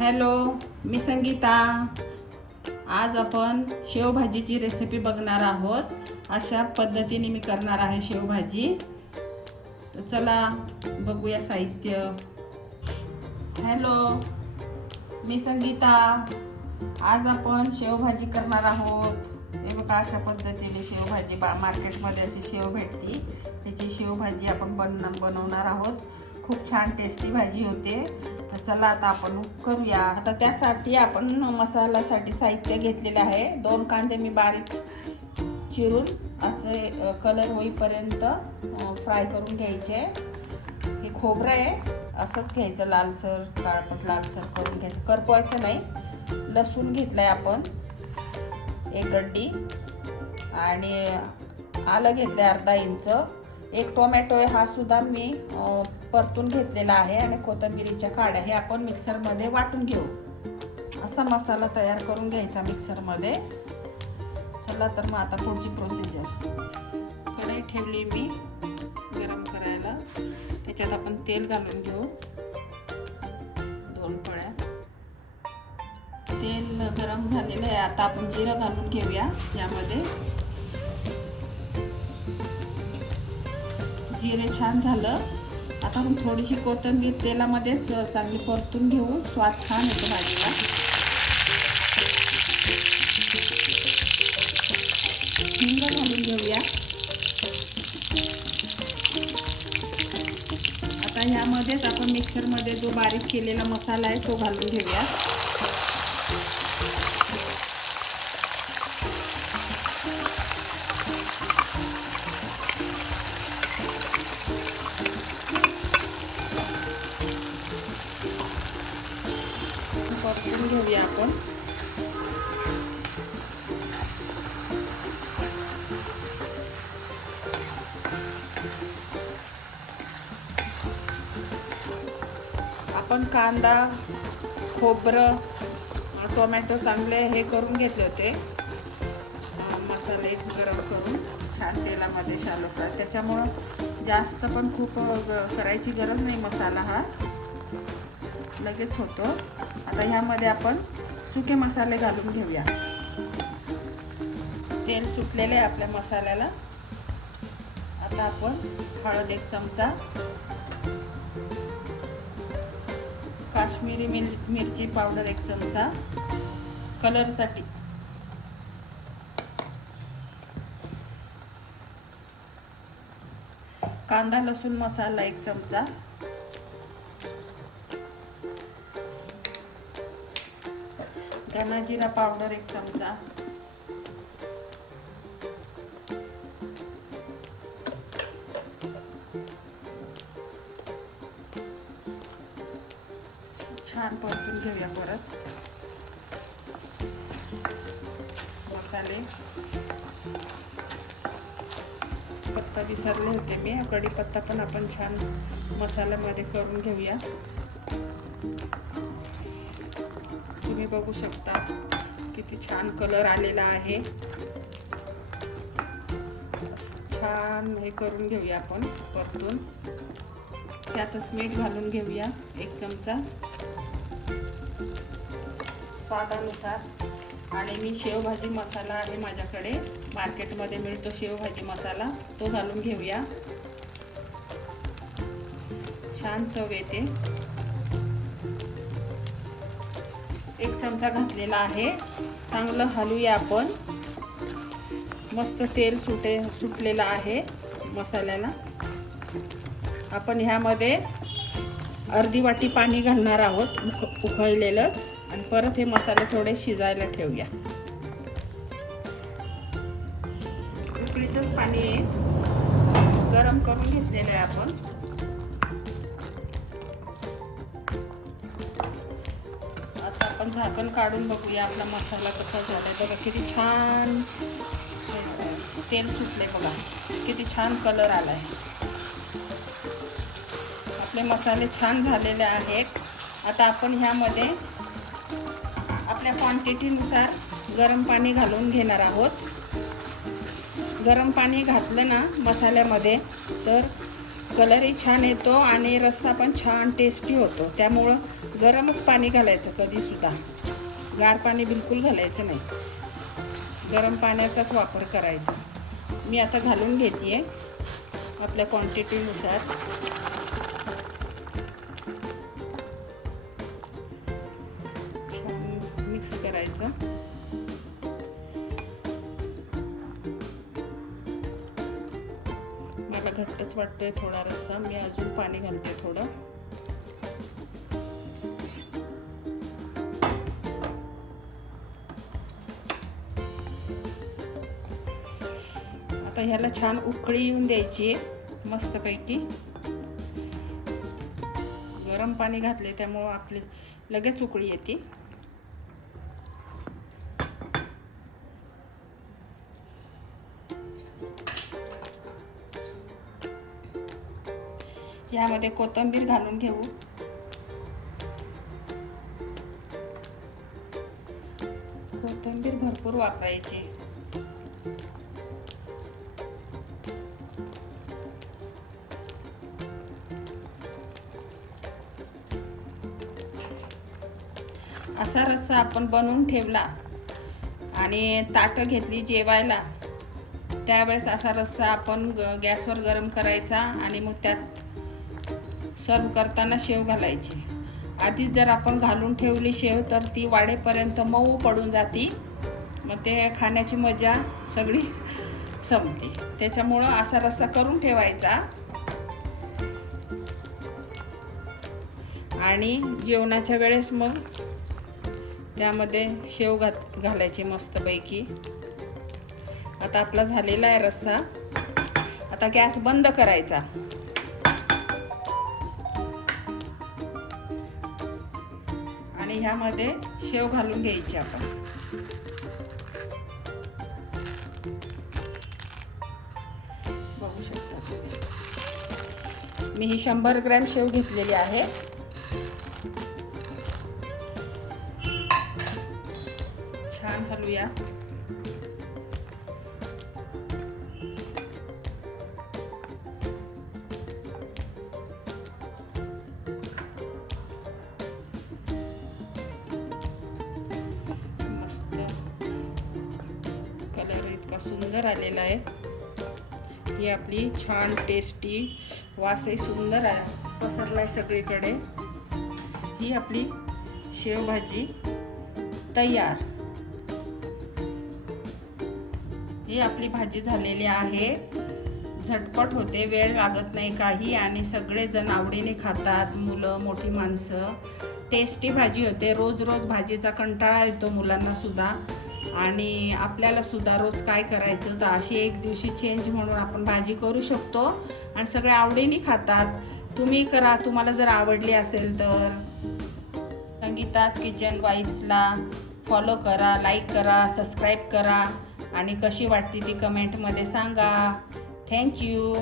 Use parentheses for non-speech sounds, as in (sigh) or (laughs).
Hello मी संगीता. आज आपण शेवभाजीची रेसिपी बघणार आहोत. अशा पद्धतीने मी करणार आहे शेवभाजी. तर चला बघूया साहित्य. हॅलो मी संगीता. आज आपण शेवभाजी करणार आहोत. हे बघा अशा पद्धतीने शेवभाजी बा मार्केटमध्ये अशी शेव भेटती. त्याची शेवभाजी आपण बन बनवणार आहोत. खूप छान टेस्टी भाजी होते. तर चला आता आपण करूया. आता त्यासाठी आपण मसाल्यासाठी साहित्य घेतलेलं आहे. दोन कांदे मी बारीक चिरून असे कलर होईपर्यंत फ्राय करून घ्यायचे. हे खोबरं आहे. असंच घ्यायचं. लालसर काळपट लालसर करून घ्यायचं. करपवायचं नाही. लसूण घेतलं आहे आपण. एक गड्डी. आणि आलं घेतलं आहे अर्धा इंच. एक टोमॅटो आहे. हा सुद्धा मी परतून घेतलेला आहे आणि कोथंबिरीच्या काड्या हे आपण मिक्सरमध्ये वाटून घेऊ. असा मसाला तयार करून घ्यायचा मिक्सरमध्ये. चला तर मग आता पुढची प्रोसिजर कढई ठेवली मी गरम करायला. त्याच्यात आपण तेल घालून घेऊ. दोन पळ्या. तेल गरम झालेलं आहे. आता आपण जिरं घालून घेऊया यामध्ये. जिरे छान झालं. आता आपण थोडीशी कोथिंबीर तेलामध्येच चांगली परतून घेऊ. स्वाद छान येतो भाजीला. हिंग घालून घेऊया. आता ह्यामध्येच आपण मिक्सरमध्ये जो बारीक केलेला मसाला आहे तो घालून घेऊया. आपण कांदा खोबरं टोमॅटो चांगले हे करून घेतले होते. मसाले गरम करून छान तेलामध्ये शालो फ्राय. त्याच्यामुळं जास्त पण खूप ग- करायची गरज नाही मसाला हा. लगेच होतो. आता ह्यामध्ये आपण सुके मसाले घालून घेऊया. तेल सुटलेले आहे आपल्या मसाल्याला. आता आपण हळद एक चमचा काश्मीरी मिर मिरची पावडर एक चमचा. कलरसाठी कांदा लसूण मसाला एक चमचा. धना जिरा पावडर एक चमचा. छान परतून घेऊया परत मसाले पत्ता विसरले होते मी. कढीपत्ता पण आपण छान मसाल्यामध्ये करून घेऊया. तुम्ही बघू शकता किती छान कलर आलेला आहे. छान हे करून घेऊया आपण परतून. त्यातच मीठ घालून घेऊया एक चमचा. स्वादानुसार. आणि मी शेवभाजी मसाला आहे माझ्याकडे. मार्केटमध्ये मिळतो शेवभाजी मसाला. तो घालून घेऊया. छान चव येते. एक चमचा घातलेला आहे. चांगलं हलूया आपण. मस्त तेल सुटे सुटलेलं आहे मसाल्याला. आपण ह्यामध्ये अर्धी वाटी पाणी घालणार आहोत उख उकळलेलंच आणि परत हे मसाले थोडे शिजायला ठेवूया. उकळीतच पाणी गरम करून घेतलेलं आहे आपण. आता आपण झाकण काढून बघूया आपला मसाला कसा झालाय. बघा किती छान तेल सुटले बघा. किती छान कलर आलाय. आपले मसाले छान झालेले आहेत. आता आपण ह्यामध्ये आपल्या क्वांटिटीनुसार गरम पाणी घालून घेणार आहोत. गरम पाणी घातलं ना मसाल्यामध्ये तर कलरही छान येतो आणि रस्सा पण छान टेस्टी होतो. त्यामुळं गरमच पाणी घालायचं कधीसुद्धा. गार पाणी बिलकुल घालायचं नाही. गरम पाण्याचाच वापर करायचा. मी आता घालून घेते आपल्या क्वांटिटीनुसार मिक्स करायचं. मला घट्टच वाटतंय थोडा रस्सा. मी अजून पाणी घालते थोडं. आता ह्याला छान उकळी येऊन द्यायची आहे मस्तपैकी. गरम पाणी घातले त्यामुळं आपली लगेच उकळी येते. यामध्ये कोथिंबीर घालून घेऊ. कोथिंबीर भरपूर वापरायची. असा रस्सा आपण बनवून ठेवला आणि ताटं घेतली जेवायला. त्यावेळेस असा रस्सा आपण ग गॅसवर गरम करायचा आणि मग त्यात सर्व करताना शेव घालायची. आधीच जर आपण घालून ठेवली शेव तर ती वाढेपर्यंत मऊ पडून जाती. मग ते खाण्याची मजा सगळी (laughs) संपते. त्याच्यामुळं असा रस्सा करून ठेवायचा. आणि जेवणाच्या वेळेस मग त्यामध्ये शेव घात घालायची मस्तपैकी. आता आपला झालेला आहे रस्सा. आता गॅस बंद करायचा. ह्यामध्ये शेव घालून घ्यायची आपण. बघू शकता मी ही शंभर ग्रॅम शेव घेतलेली आहे. छान घालूया कलर सुंदर आलेला आहे. ही आपली छान टेस्टी वासही सुंदर आहे. पसरलाय सगळीकडे. ही आपली शेवभाजी तयार. ही आपली भाजी झालेली आहे. झटपट होते वेळ लागत नाही काही आणि सगळेजण आवडीने खातात मुलं मोठी माणसं. टेस्टी भाजी होते. रोज रोज भाजीचा कंटाळा येतो मुलांना सुद्धा. आणि आपल्याला सुद्धा रोज काय करायचं तर अशी एक दिवशी चेंज म्हणून आपण भाजी करू शकतो. आणि सगळे आवडीने खातात. तुम्ही करा तुम्हाला जर आवडली असेल तर. संगीताच किचन वाईफ्सला फॉलो करा लाईक करा सबस्क्राईब करा. आणि कशी वाटते ती कमेंटमध्ये सांगा. थँक्यू